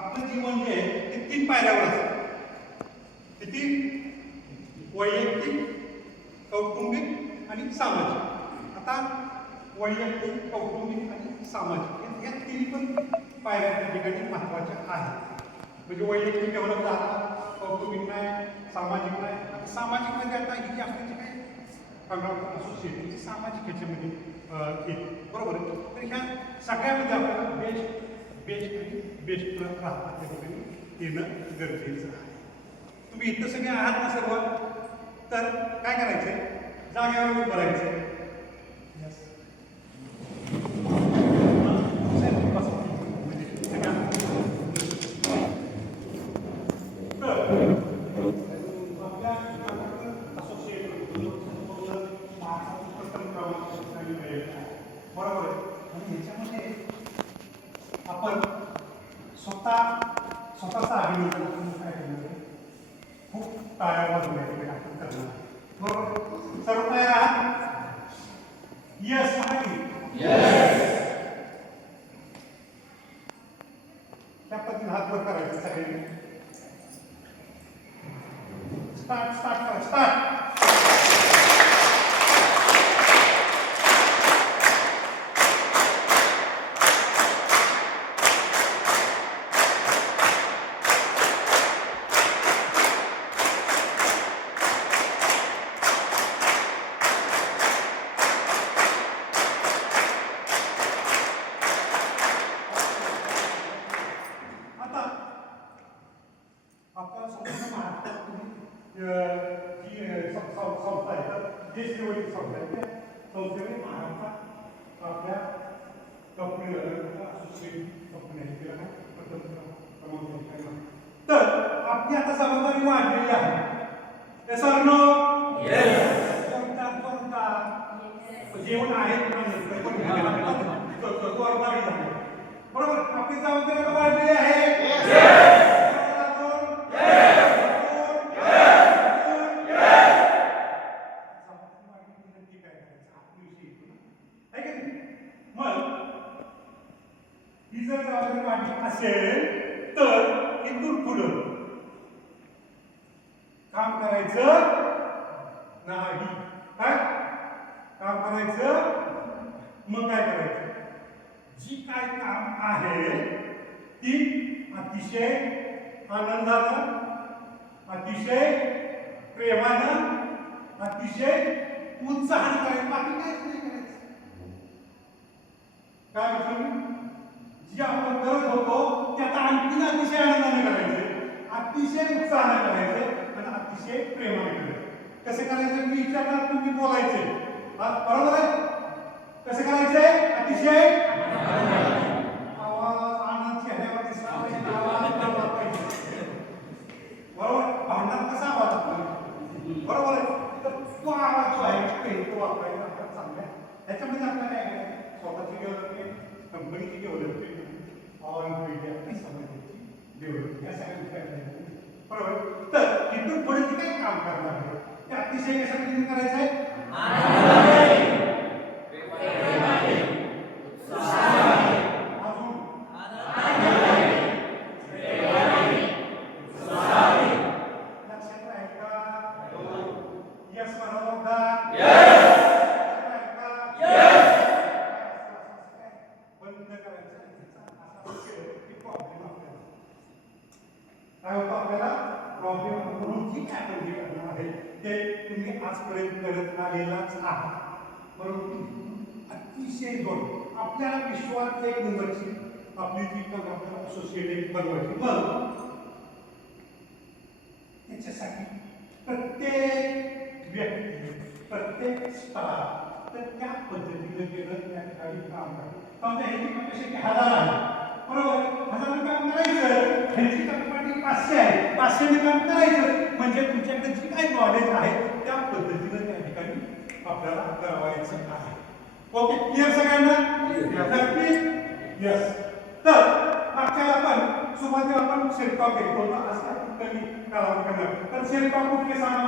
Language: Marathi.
आपलं जीवन जे आहे ते 3 पायऱ्यावर असतं. किती? वैयक्तिक, कौटुंबिक आणि सामाजिक. आता वैयक्तिक, कौटुंबिक आणि सामाजिक या तिन्ही पण पायऱ्या त्या ठिकाणी महत्त्वाच्या आहेत. म्हणजे वैयक्तिक डेव्हलप झाला, कौटुंबिक नाही, सामाजिक नाही. आता सामाजिकमध्ये आता ही जी आपली जी काही असोसिएशनची सामाजिक ह्याच्यामध्ये येते, बरोबर आहे. तर ह्या सगळ्यामध्ये आपल्याला बेस्ट आणि बेस्ट राहतात त्या ठिकाणी येणं गरजेचं आहे. तुम्ही इथं सगळे आहात ना सर्व, तर काय करायचंय? जागेवर उभं राहायचं. बरोबर आहे. आणि ह्याच्यामध्ये आपण स्वतःचा अभिनंदन आपण काय करणार आहे? खूप टाळ्या वाजवण्याचे आपण करणार आहे. बरोबर. सर्व तयार आहात? यस आहे. त्या पद्धतीने हात वर करायचे सगळ्यांनी. स्टार्ट. आपल्या संपूर्ण महाराष्ट्रात जी संस्था आहे, तर देश लेवलची संस्था आहे, त्या संस्थेने महाराष्ट्रात आपल्या कंपनी असोसिएशन कंपनी आहे, तिला काय क्रमांक. तर आपली आता जबाबदारी वाढलेली आहे. सर्व जेवण आहे बरोबर. आपली जबाबदारी वाढलेली आहे. ही जर जबाबदारी वाढली असेल तर इथून पुढं काम करायचं नाही. काय काम करायचं? मग काय करायचं? जी काय काम आहे ती अतिशय आनंदानं, अतिशय प्रेमानं, अतिशय उत्साहानं करायचं. बाकी काहीच नाही करायचं. काय म्हटलं? जी आपण करत होतो ते आता आणखीन अतिशय आनंदाने करायचे, अतिशय उत्साहाने करायचे आणि अतिशय प्रेमाने करायचे. कसे करायचे? मी विचारणार, तुम्ही बोलायचे. बरोबर आहे? कसे करायचे? अतिशय आवाज आनंद चेहऱ्यावर दिसला पाहिजे, आवाज पाहिजे. बरोबर. भांडणात कसा आवाज आपला? बरोबर आहे. तर तो आवाज जो आहे तो वापरायचा आपल्याला चांगला. त्याच्यामध्ये आपल्याला काय करायचं? स्वतःची डेव्हलपमेंट, कंपनीची डेव्हलपमेंट, आपली समाजाची डेव्हलपमेंट, या सगळ्या गोष्टी. बरोबर. तर इथून पुढे जे काही काम करणार आहे ते अतिशय कशा पद्धतीने करायचं आहे? काय होतं आपल्याला? प्रॉब्लेम म्हणून जी काय आपण जे करणार आहे ते तुम्ही आजपर्यंत करत आलेलाच आहात. परंतु अतिशय दोन आपल्याला विश्वात एक नंबरची आपली जी आपल्याला असोसिएट बनवायची. मग त्याच्यासाठी प्रत्येक व्यक्ती, प्रत्येक स्टाफ तर त्या पद्धतीने गेलं त्या ठिकाणी काम करतो. समजा ह्याची कॅपॅसिटी 1000 आहे. बरोबर. 1000 काम करायचं. ह्याची कॅपॅसिटी 500 आहे. 500 काम करायचं. म्हणजे तुमच्याकडे जी काही नॉलेज आहे त्या पद्धतीने त्या ठिकाणी आपल्याला करावायचं आहे. ओके. क्लिअर सगळ्यांना? नक्की? यस. तर मागच्या आपण सुरुवातीला आपण सेल्फ टॉक घेतो. असं कमी कालावधी करणार. तर सेल्फ टॉक कुठले सांगा?